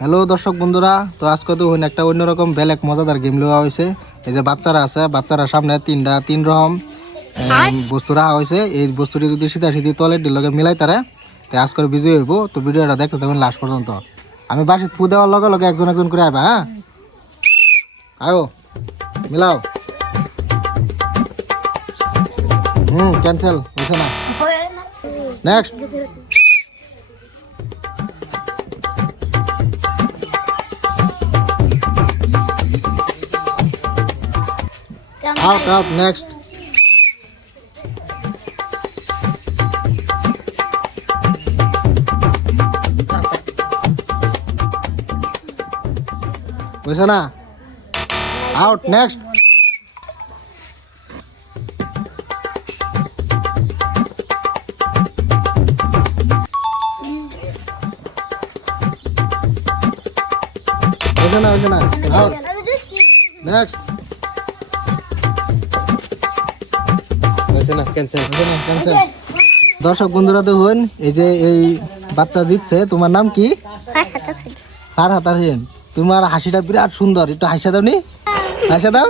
Hello দর্শক বন্ধুরা, তো আজকে তো একটা অন্যরকম বেলেগ মজাদার গেম লওয়া হয়েছে। এই যে বাচ্চারা আছে, বাচ্চারা সামনে তিন রকম বস্তু রাখা হয়েছে। এই বস্তুটি যদি সিধা সিধি তলের লগে মিলাই তারা তাই আজকের বিজয় হইব। তো ভিডিওটা দেখতে থাকবেন লাস্ট পর্যন্ত। আমি বাসি ফু দেওয়ার লগে লগে একজন একজন করে আইবা। হ্যাঁ, আয়ো মিলাও। ক্যান্সেল হয়েছে না। Next. Out, next. Where's na? Out, next. Where's na? Out. Next. দর্শক বন্ধুরা দেখুন, এই যে এই বাচ্চা জিতছে। তোমার নাম কি? ফারহাত আরহিন। তোমার হাসিটা বিরাট সুন্দর, একটু হাসা দাও নি, হাসা দাও।